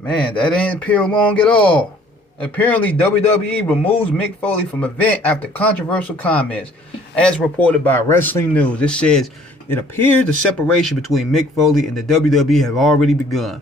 Man, that ain't appear long at all. Apparently, WWE removes Mick Foley from event after controversial comments. As reported by Wrestling News, it says, it appears the separation between Mick Foley and the WWE have already begun.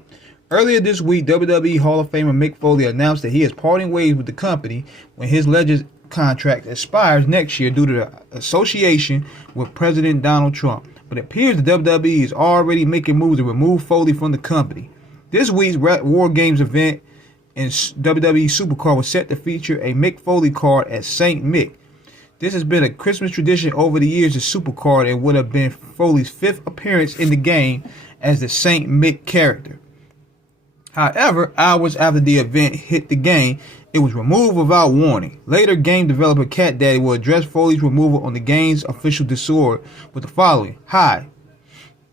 Earlier this week, WWE Hall of Famer Mick Foley announced that he is parting ways with the company when his Legends contract expires next year due to the association with President Donald Trump. But it appears the WWE is already making moves to remove Foley from the company. This week's War Games event in WWE Supercard was set to feature a Mick Foley card as Saint Mick. This has been a Christmas tradition over the years of Supercard and would have been Foley's 5th appearance in the game as the Saint Mick character. However, hours after the event hit the game, it was removed without warning. Later, game developer Cat Daddy will address Foley's removal on the game's official Discord with the following. Hi.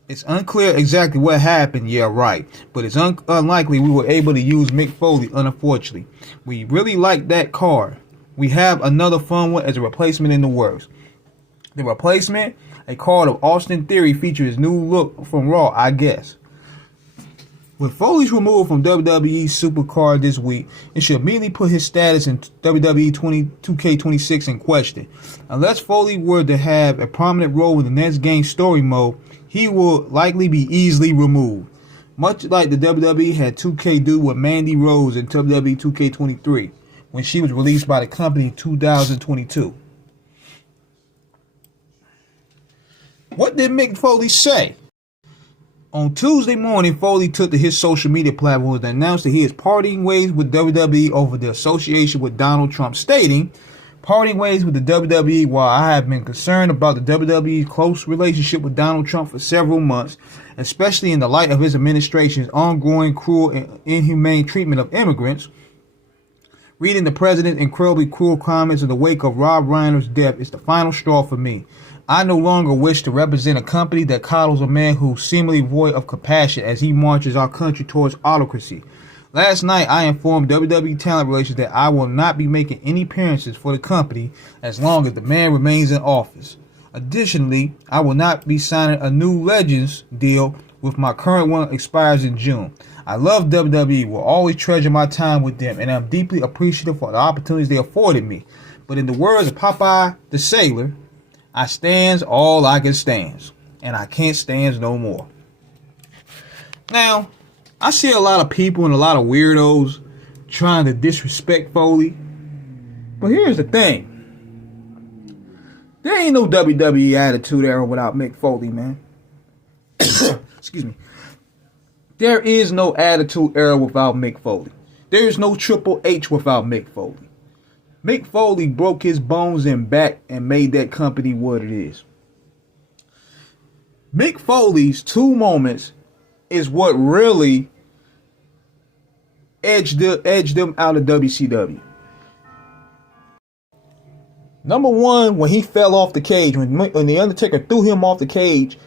It's unclear exactly what happened, yeah right, but it's unlikely we were able to use Mick Foley, unfortunately. We really like that card. We have another fun one as a replacement in the works. The replacement, a card of Austin Theory, features his new look from Raw, I guess. With Foley's removal from WWE Supercard this week, it should immediately put his status in WWE 2K26 in question. Unless Foley were to have a prominent role in the next game's story mode, he will likely be easily removed. Much like the WWE had 2K do with Mandy Rose in WWE 2K23 when she was released by the company in 2022. What did Mick Foley say? On Tuesday morning, Foley took to his social media platforms and announced that he is parting ways with WWE over the association with Donald Trump, stating, "Parting ways with the WWE, while I have been concerned about the WWE's close relationship with Donald Trump for several months, especially in the light of his administration's ongoing cruel and inhumane treatment of immigrants. Reading the president's incredibly cruel comments in the wake of Rob Reiner's death is the final straw for me. I no longer wish to represent a company that coddles a man who's seemingly void of compassion as he marches our country towards autocracy. Last night, I informed WWE Talent Relations that I will not be making any appearances for the company as long as the man remains in office. Additionally, I will not be signing a new Legends deal with my current one expires in June. I love WWE, will always treasure my time with them, and I'm deeply appreciative for the opportunities they afforded me. But in the words of Popeye the Sailor, I stands all I can stands, and I can't stands no more." Now, I see a lot of people and a lot of weirdos trying to disrespect Foley. But here's the thing. There ain't no WWE Attitude Era without Mick Foley, man. Excuse me. There is no Attitude Era without Mick Foley. There is no Triple H without Mick Foley. Mick Foley broke his bones and back and made that company what it is. Mick Foley's 2 moments is what really edged them out of WCW. Number 1, when he fell off the cage, when the Undertaker threw him off the cage,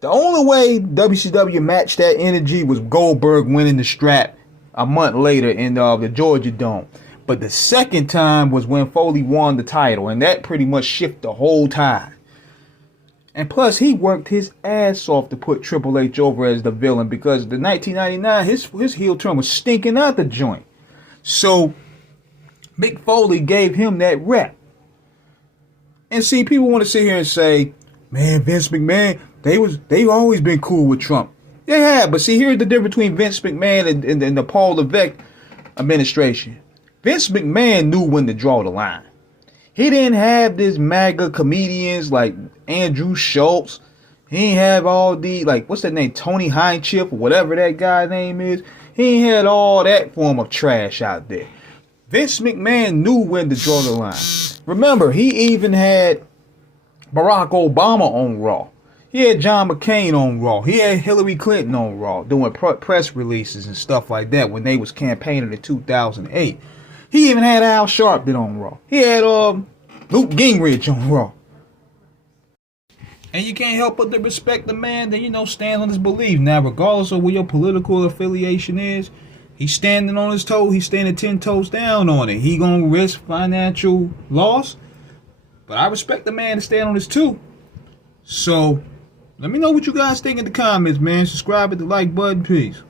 the only way WCW matched that energy was Goldberg winning the strap a month later in the Georgia Dome. But the second time was when Foley won the title, and that pretty much shifted the whole tide. And plus, he worked his ass off to put Triple H over as the villain, because the 1999, his heel turn was stinking out the joint. So, Mick Foley gave him that rep. And see, people want to sit here and say, man, Vince McMahon, they've always been cool with Trump. They have, but see, here's the difference between Vince McMahon and the Paul Levesque administration. Vince McMahon knew when to draw the line. He didn't have this MAGA comedians like Andrew Schultz. He didn't have all the, like, what's that name, Tony Hinechip or whatever that guy's name is. He ain't had all that form of trash out there. Vince McMahon knew when to draw the line. Remember, he even had Barack Obama on Raw. He had John McCain on Raw. He had Hillary Clinton on Raw doing press releases and stuff like that when they was campaigning in 2008. He even had Al Sharpton on Raw. He had Luke Gingrich on Raw. And you can't help but to respect the man that, stands on his belief. Now, regardless of what your political affiliation is, he's standing on his toe. He's standing 10 toes down on it. He gonna risk financial loss. But I respect the man to stand on his too. So, let me know what you guys think in the comments, man. Subscribe, hit the like button. Peace.